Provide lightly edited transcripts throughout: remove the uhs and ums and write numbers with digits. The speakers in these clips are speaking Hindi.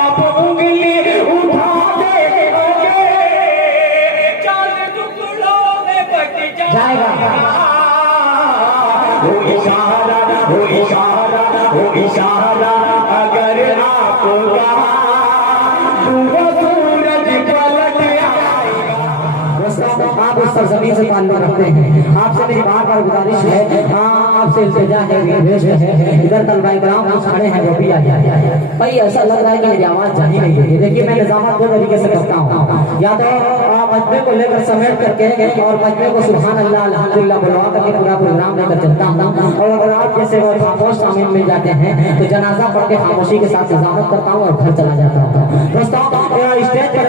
आप उंगली उठा दे चांद टुकड़ों में बट जाएगा। वो इशारा वो इशारा वो इशारा अगर आपको आप उस जमीन से पालना रखते हैं। आपसे मेरी बार बार गुजारिश है, आपसे इल्तिजा है, रिक्वेस्ट है, इधर तलवाई ग्राम खड़े हैं वो भी आ जाए। भाई ऐसा लग रहा है कि मेरी आवाज जा ही नहीं रही। देखिए मैं निजामत दो तरीके से करता हूँ, या तो मजमे को लेकर समेट करके और मजमे को सुभान अल्लाह अल्हम्दुलिल्लाह बुलवा करके पूरा प्रोग्राम लेकर चलता हूँ। और अगर आप जैसे वो खामोश शामिल मिल जाते हैं तो जनाजा पढ़ के खामोशी के साथ निजामत करता हूँ और घर चला जाता हूँ। दोस्तों स्टेज पर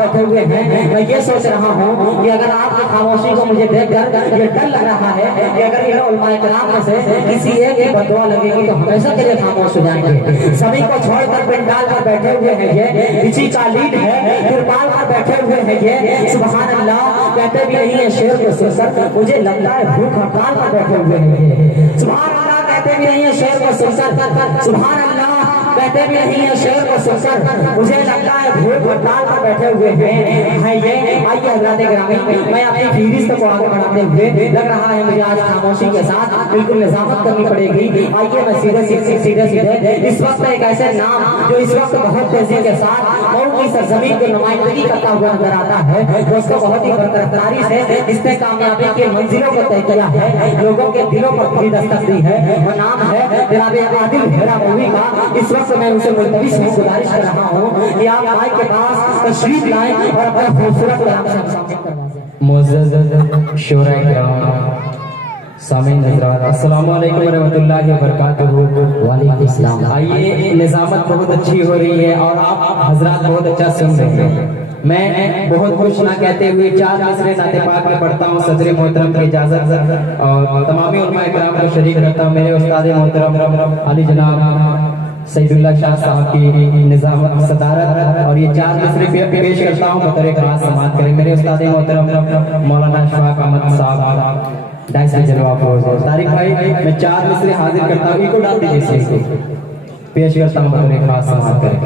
बैठे हुए हैं, मैं ये सोच रहा हूँ कि अगर आपकी खामोशी को मुझे देखकर ये डर लग रहा है कि अगर इन उलमाए किराम में से किसी एक की बददुआ लगेगी तो हमेशा के लिए खामोश हो जाएंगे। सभी को छोड़कर पंडाल पर बैठे हुए हैं, ये किसी का लीड है, तिरपाल पर बैठे हुए हैं, ये सुभान अल्लाह कहते भी नहीं है शेर को सुनकर, मुझे लगता है भूख हड़ताल पर बैठे हुए हैं। सुभान अल्लाह कहते भी नहीं है शेर को सुनकर, सुभान अल्लाह कहते भी नहीं है शेर को सुनकर, मुझे लगता है भूख हड़ताल पर बैठे हुए हैं। ये आइए हजरात गिरामी, मैं अपनी फीरिस्त को आगे बढ़ाते हुए लग रहा है मुझे आज खामोशी के साथ बिल्कुल निजामत करनी पड़ेगी। आइए मैं सीधे इस वक्त एक ऐसे नाम जो इस वक्त बहुत तेजी के साथ मऊ की सरजमीन को नुमाइंदगी करता हुआ नजर आता है, दोस्तों बहुत ही बरकरारी से इसने कामयाबी के मंजिलों को तय किया है, लोगों के दिलों पर भी दस्तक दी है। वो नाम है जनाब आदिल हेरा मौलवी का। इस वक्त मैं उनसे मुल्तविस हूँ, गुजारिश कर रहा हूँ कि आप माइक के पास तशरीफ लाएं और अपना खूबसूरत कलाम से मुअज़्ज़ज़ शोराए किराम सामीन हज़रात, अस्सलामु अलैकुम रहमतुल्लाहि व बरकातुहू। वालेकुम अस्सलाम। आइए निजामत बहुत अच्छी हो रही है और आप हजरात बहुत अच्छा सुन रहे हैं। मैं बहुत कुछ ना कहते हुए 4 मिसरे नाते पाक में पढ़ता हूँ सदर मोहतरम की इजाजत और तमामी उलमा इकराम को शरीक रखता हूँ। मेरे उस्ताद मोहतरम अली जनाब सईदुल्लाह शाह साहब की निजामत सदारत और ये 4 मिसरे पेश करता हूँ बतौर खास समाअत करें। मेरे उस्ताद मोहतरम मौलाना अशफाक अहमद साहब डाइस में जलवा तारिक भाई, मैं 4 मिसरे हाजिर करता हूँ, इनको डाल दीजिए, पेश करता हूँ बतौर खास समाअत करें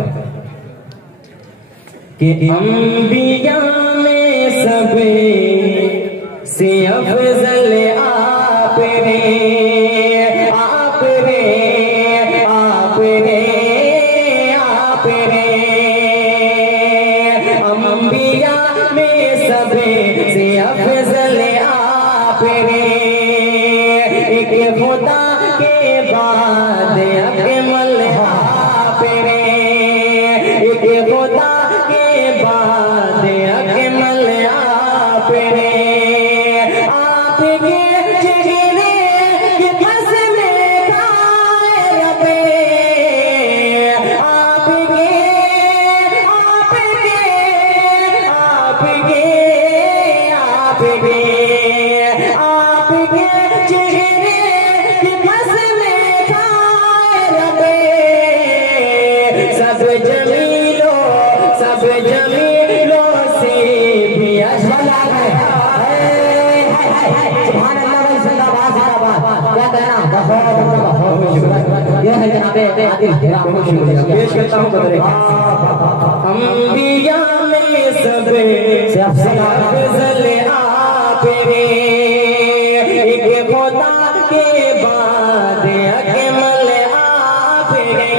कि अंबिया में सबसे अफजल आप रे, आप रे, आप रे, आप रे। अंबिया में सबसे अफजल आप रे, एक खुदा के बाद अकमल आप रे, एक खुदा के बाद अकमल आप रे। आपके चेहरे की कसम खाए रबे, आपके आपके आपके आपके आपके चेहरे की कसम खाए रबे। सब जमीलों से भी अजला है। सुभान अल्लाह व जिंदाबाद जिंदाबाद। क्या कहना, बहुत ये है जनाब आदिल हेरा मौलवी। पेश करता हूं बतौर अंबिया में सबसे अफजल आप रे, एक खुदा के बाद अकमल आप रे।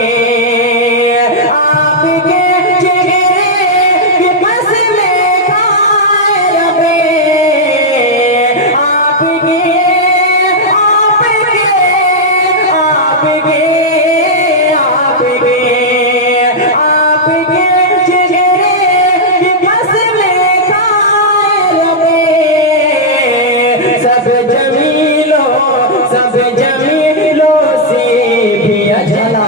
आपके चेहरे की कसम खाए रबे, आपके आपके आपके आपके आपके चेहरे की कसम खाए रबे। सब जमीलों से भी अजला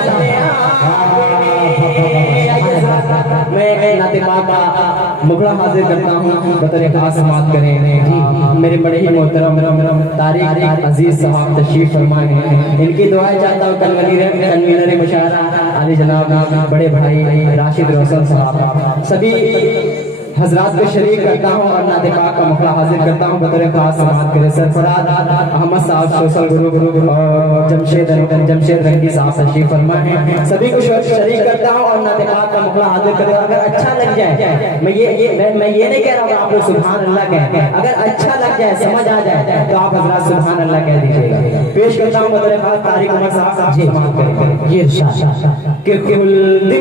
मैं नाते पाक का मुखड़ा हाजिर करता हूँ बतौर खास समाअत करें। मेरे बड़े ही मोहतरम तारिक अजीज साहब तशरीफ फरमाए हैं, इनकी दुआएं चाहता हूँ। कन्वीनर मुशायरा आली जनाब बड़े भाई राशिद रोशन साहब, सभी हजरात को शरीक करता हूँ और नाते पाक का मुखड़ा हाजिर करता हूँ बतौर खास समाअत करें। सरफराज अहमद साहब सोशल गुरु और जमशेद रंगी साहब तशरीफ फरमाए हैं, सभी को शरीक करता हूँ और नाते पाक मामला हाजिर कर, अगर अच्छा लग जाए, मैं ये नहीं कह रहा हूँ आप लोग सुभान अल्लाह कहें, अगर अच्छा लग जाए, समझ आ जाए तो आप हजरात सुभान अल्लाह कह दीजिएगा। पेश करता हूँ बतौर खास तारिक उमर साहब जी ये कि खुल्द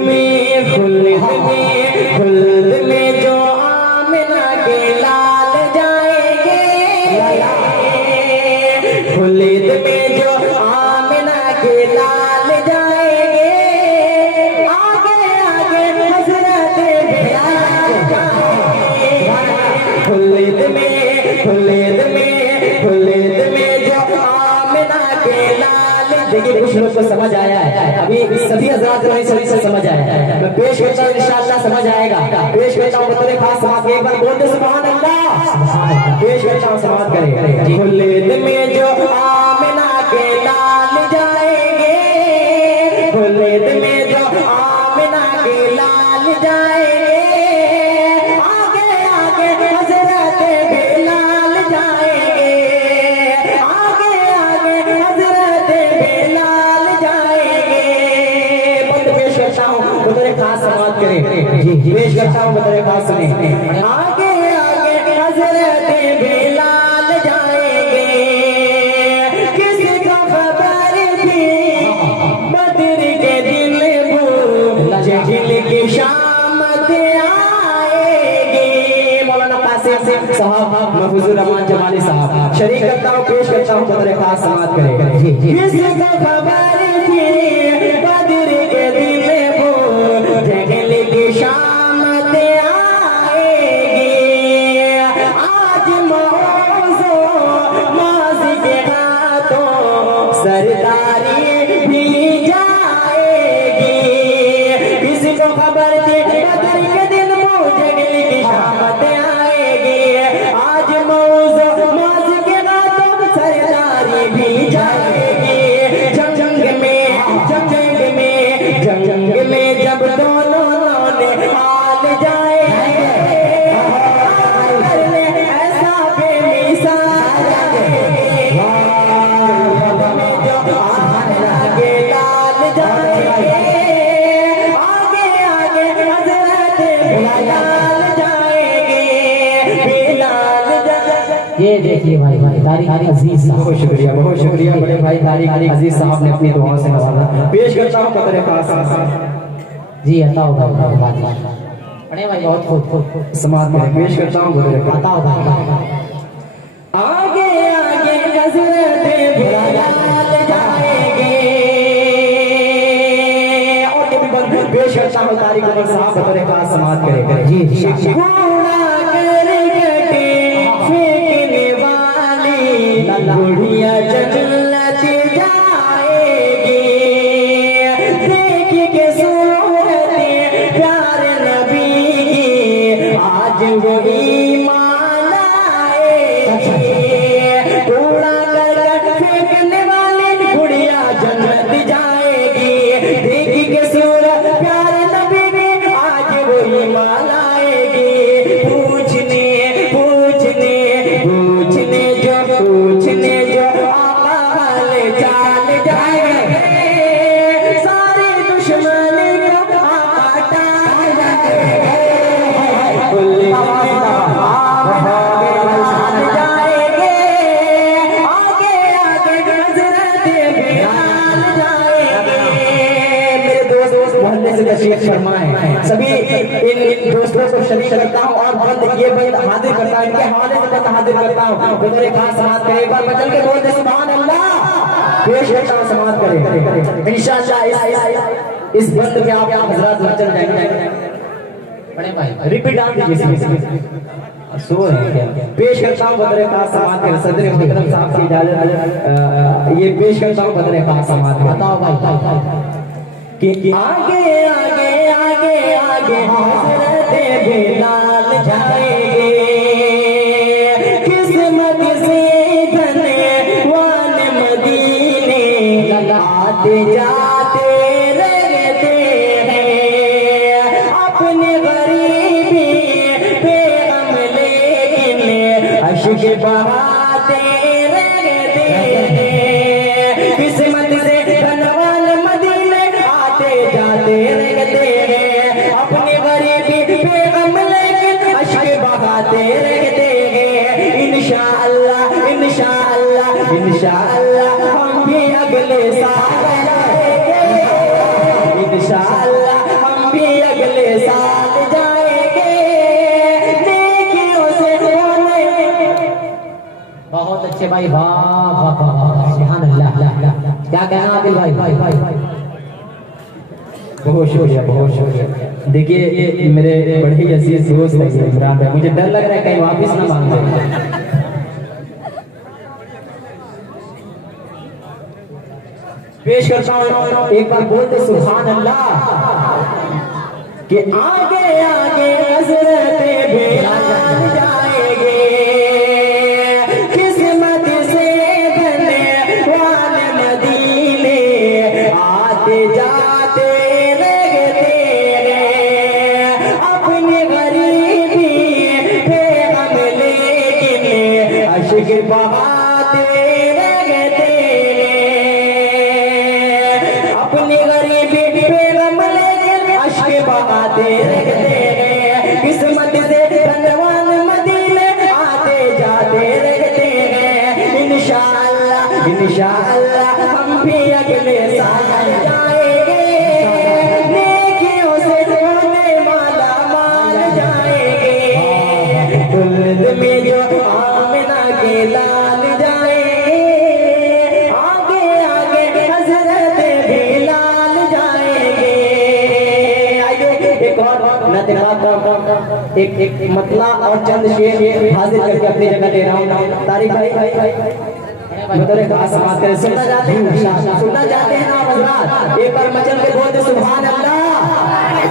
में जो आमिना के लाल जाएंगे, खुल्द में जो आमिना के लाल जाएंगे, आगे आगे हजरत बिलाल जाएंगे। खुल्द में जो आमिना के लाल, देखिए कुछ लोग को समझ आया है, अभी सभी हजरात को नहीं सही से समझ आया है, मैं पेश करता हूँ इंशाअल्लाह समझ आएगा। पेश करता हूँ बतौर खास समाज, एक बार बोलते सुभान अल्लाह। पेश करता हूँ समाज करें। खुल्द में जो आमिना के लाल जाएंगे, खुल्द में जो आमिना के लाल जाएंगे, आगे आगे हजरत बिलाल जाएंगे, आगे आगे हजरत बिलाल जाएंगे। बंद पेश करता हूँ बतौर खास समाज करें जी, पेश करता हूँ बतौर खास सुने। आगे आगे हजरत बिलाल जाएंगे, किसको खबर थी बदर के दिन जहिल की शामत आएगी। मौलाना कासिम साहब, महफूजुर रहमान जमाली साहब, शरीक करता हूँ, पेश करता हूँ बतौर खास समाज करें। किसको खबर थी बदर के दिन जहिल की शामत आएगी, आज मौजो माज़ी के हाथों सरदारी भी जाएगी। किसको खबर थी बदर के दिन जहिल की शामत आएगी, आज मौजो माज़ी के हाथों सरदारी भी जाएगी। जंग में जब दोनों ने हाल जाएंगे, ऐसा बेमिसाल जाएंगे, जो आगे लाल जाएंगे, आगे आगे हजरत बिलाल जाएंगे, बिलाल जाएंगे। ये देखिए भाई तारिक अजीज, बहुत शुक्रिया बड़े भाई तारिक अजीज साहब ने अपनी दुआओं से नवाजा। पेश करता हूँ बतौर खास जी, बताओ बड़े भाई बहुत खूब समाज में पेश करता हूँ बताओ आगे आगे हजरत बिलाल जाएंगे, और ये भी पेश करता हूँ तारिक उमर साहब बतौर खास समाज करेंगे जी। बुढ़िया जन्नत जाएगी, देख के सूरत प्यारे नबी की, आज वही मान आएगी। कूड़ा करकट फेंकने वाली बुढ़िया जन्नत जाएगी, देख के सूरत प्यारे नबी की, आज वही मान आएगी। पूछने जो आल चाल जाएंगे, सारे दुश्मन को आटा जाएंगे, आगे आगे हजरत बिलाल जाएंगे। मेरे दोस्त मोहल्ले से तशरीफ फरमा है, सभी इन दोस्तों को शरीक करता हूँ और बंद ये बंद हाजिर करता हूँ, इनके हवाले से बंद हाजिर करता हूँ। बतौर खास समाज करें, एक बार बचल के बोलते सुभान अल्लाह। पेश करता हूँ समाज करें इंशाअल्लाह। इस बंद में आप हजरात बचल जाएंगे, बड़े भाई रिपीट डाल दीजिए, सो है क्या। पेश करता हूँ बतौर खास समाज करें, सदर मुहतरम साहब की इजाजत ये पेश करता हूँ बतौर खास समाज। बताओ भाई कि आगे आगे आगे आगे हजरत बिलाल जाएंगे, किस्मत से धनवान मदीने आते जाते रहते हैं, अपने गरीबी पे हम लेकिन अश्क बहाते रहते हैं। किस्मत से धनवान मदीने आते जाते रहते हैं, भाई, वाह वाह वाह, सुभान अल्लाह। क्या कहना आदिल भाई? बहुत शुक्रिया, बहुत शुक्रिया। देखिए मेरे बड़े ही अजीज दोस्त हैं इमरान भाई, मुझे डर लग रहा है कहीं वापस ना मांग दे। पेश करता हूँ, एक बार बोलते सुभान अल्लाह। कि आगे आगे हज़रत बिलाल जाएंगे, किस्मत से बने वाले मदीने, आते जाते लगते हैं अपनी गरीबी पे हम, लेकिन अश्क बहाते लगते हैं अपनी गरीबी पे हम, लेकिन अश्क बहाते रहते हैं। किस्मत से धनवान मदीने आते जाते रहते हैं। इंशाअल्लाह इंशाअल्लाह हम भी अगले साल जाएंगे, नेकियों से होने माला माल जाएंगे। दुल्हन में जो आमिना के लाल जाएंगे, आगे आगे हज़रत बिलाल जाएंगे। एक और एक मतला और चंद शेर हाजिर करके अपनी जगह ले रहा हूँ। तारिक भाई समाज करें, सुनना चाहते हैं, सुनना चाहते हैं ना हज़रात? एक बार मचल के बोलते सुभान अल्लाह।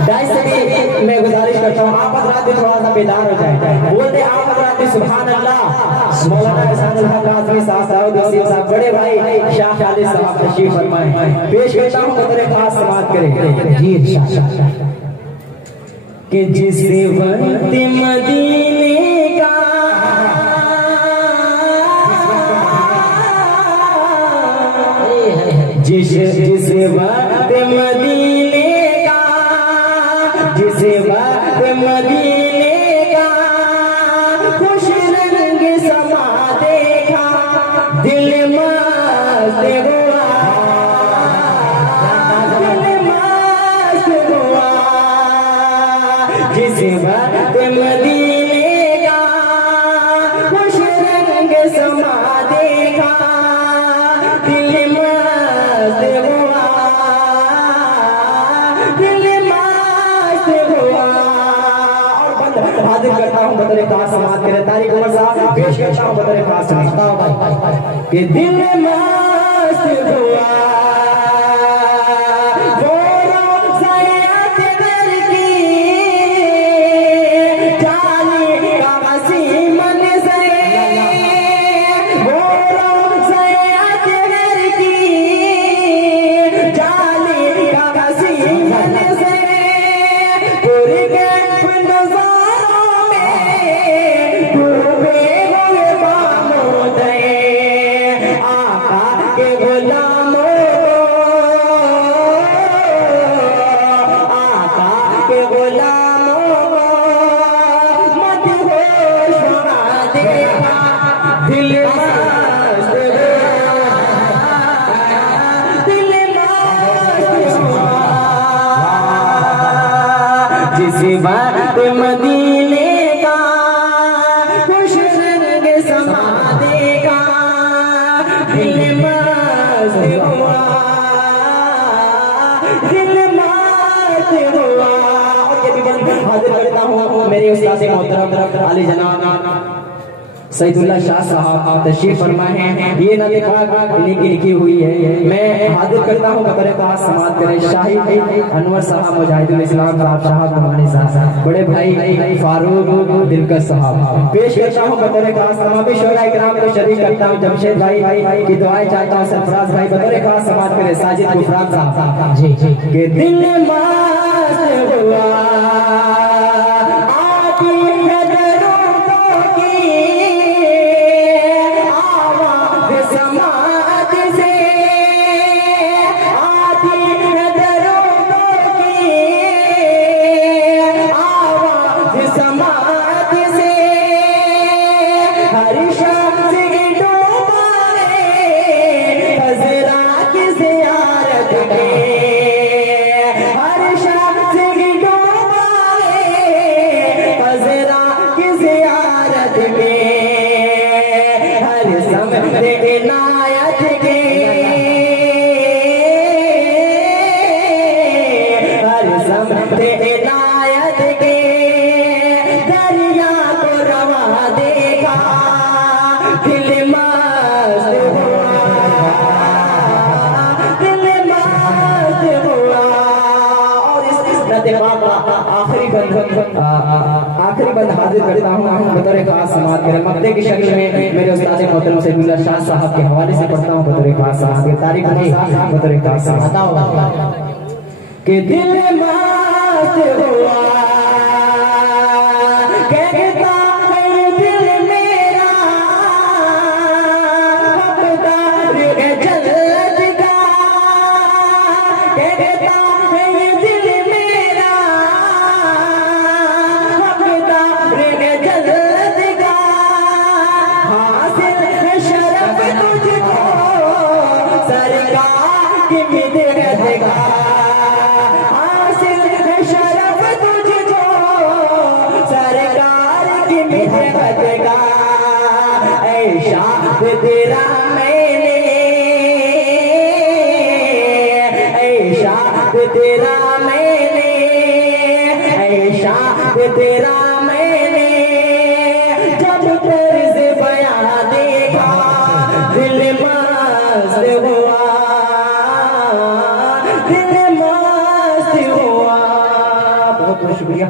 दाई से भी मैं गुजारिश करता हूँ, आप हज़रात भी थोड़ा सा बेदार हो जाए, बोलते आप हज़रात भी सुभान अल्लाह। मौलाना हसन हक आज़मी साहब, बड़े भाई शाह खालिद साहब तशरीफ फरमाए। पेश करता हूँ बतौर खास समाज करें जी इरशाद। कि जिस वक्त मदीने का जिस वक्त मदीने का, जिस वक्त मदीने का खुश रंग समा देखा, दिल मस्त हुआ, दिल मस्त हुआ। जिस वक्त मदीने का खुश रंग समा देखा, दिल मस्त हुआ, दिल मस्त हुआ। और बंद हाजिर करता हूँ बतौर खास समाज के तारिक उमर साहब, पेश करता हूँ बतौर खास समाज कि दिल मस्त हुआ। जिस वक्त मदीने का खुश रंग समा देगा, दिल मस्त हुआ, दिल मस्त हुआ। और ये भी हाजिर करता हूँ मेरे उस्ताद मोहतरम अली जनाब सईदुल्लाह शाह साहब, आप तशरीफ फरमाए हैं। ये ना लिखी हुई है, मैं हाजिर करता हूँ बतौर खास समाअत करें शाही अनवर साहब, मुजाहिदुल इस्लाम साहब, हमारे साथ बड़े भाई फारूक दिलकश साहब। पेश करता हूँ बतौर खास समाअत शोरा इकराम को शरीक करता हूँ जमशेद भाई की दुआएं चाहता हूँ। सरफराज भाई बतौर खास समाअत करें साजिद गुफरान साहब जी के दिल मस्त हुआ। हर थे इनायत के दरिया को रवा देखा, दिल मस्त हुआ, दिल मस्त हुआ। और इस नतीमा का आखिरी बंद हाजिर करता हूँ बतौर खास समाज के मद्दे की शक्ल में मेरे उस्ताद मोहतरम सैयदुल्लाह शाह साहब के हवाले से पढ़ता हूँ बतौर खास समाज की तारीफ बतौर खास समाज के दिल मस्त हुआ, कहता है दिल मेरा हकदार है जन्नत का, कहता है दिल मेरा हकदार है जन्नत का, हासिल है शरफ तुझको सरकार की मिन्नत का, तेरा मैंने ऐशा तेरा मैंने ऐशा तेरा मैंने जब तर्ज बयां देखा, दिल मस्त हुआ, दिल मस्त हुआ। बहुत बहुत शुक्रिया।